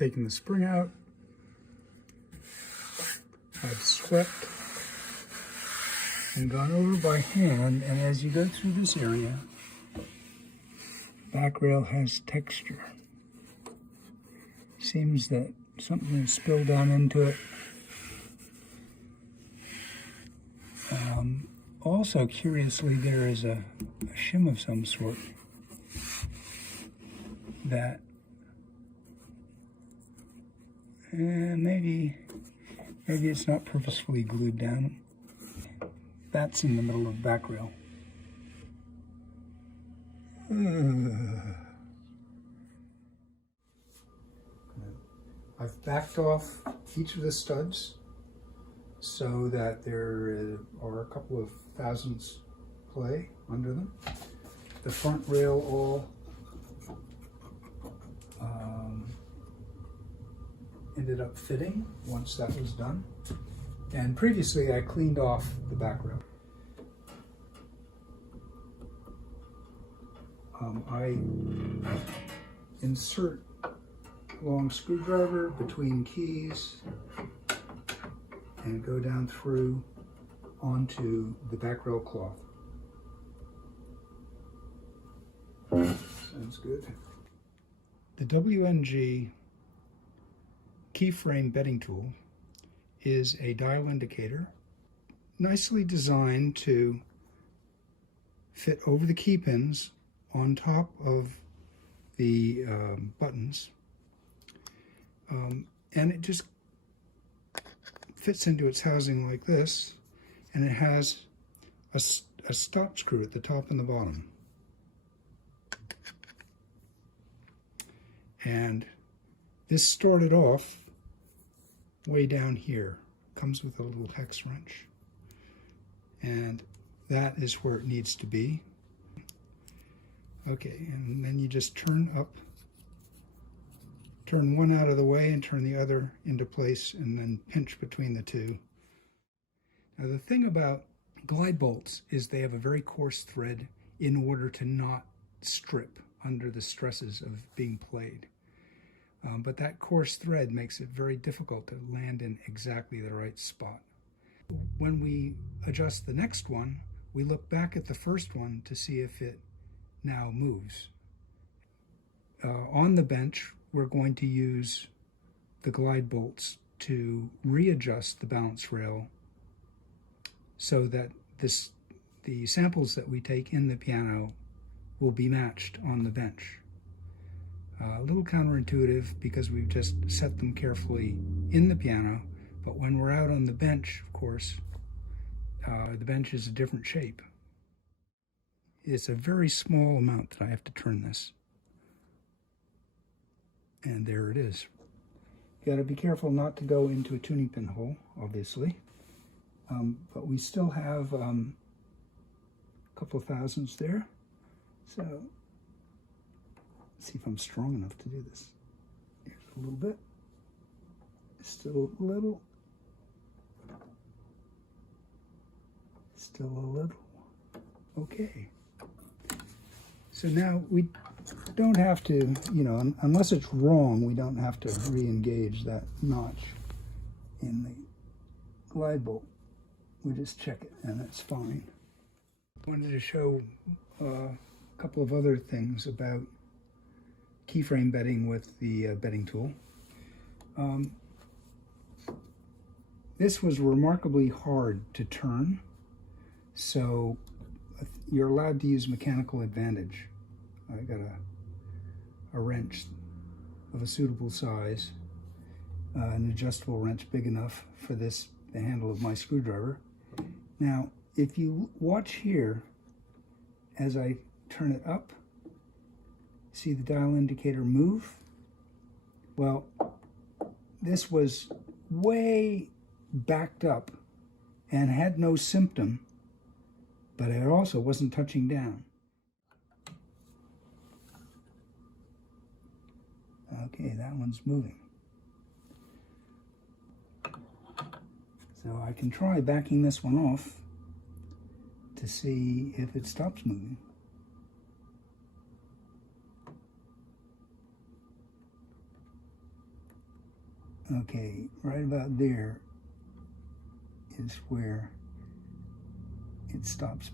taken the spring out. I've swept and gone over by hand, and as you go through this area, back rail has texture. Seems that something has spilled down into it. Also, curiously, there is a shim of some sort that maybe it's not purposefully glued down. That's in the middle of back rail. I've backed off each of the studs so that there are a couple of thousandths play under them. The front rail all ended up fitting once that was done. And previously I cleaned off the back rail. I insert long screwdriver between keys and go down through onto the back rail cloth. Sounds good. The WNG Keyframe Bedding Tool is a dial indicator, nicely designed to fit over the key pins on top of the buttons, and it just fits into its housing like this, and it has a stop screw at the top and the bottom. And this started off way down here. Comes with a little hex wrench, and that is where it needs to be. Okay, and then you just turn one out of the way and turn the other into place, and then pinch between the two. Now the thing about glide bolts is they have a very coarse thread in order to not strip under the stresses of being played. But that coarse thread makes it very difficult to land in exactly the right spot. When we adjust the next one, we look back at the first one to see if it now moves. On the bench, we're going to use the glide bolts to readjust the balance rail so that the samples that we take in the piano will be matched on the bench. A little counterintuitive because we've just set them carefully in the piano, but when we're out on the bench, of course, the bench is a different shape. It's a very small amount that I have to turn this. And there it is. You gotta be careful not to go into a tuning pin hole, obviously. But we still have a couple of thousandths there. So, let's see if I'm strong enough to do this. Here's a little bit. Still a little. Still a little. Okay. So now we don't have to, you know, unless it's wrong, we don't have to re-engage that notch in the glide bolt. We just check it and it's fine. I wanted to show a couple of other things about keyframe bedding with the bedding tool. This was remarkably hard to turn, so you're allowed to use mechanical advantage. I got a wrench of a suitable size, an adjustable wrench big enough for the handle of my screwdriver. Now, if you watch here, as I turn it up, see the dial indicator move? Well, this was way backed up and had no symptom, but it also wasn't touching down. Okay, that one's moving. So I can try backing this one off to see if it stops moving. Okay, right about there is where it stops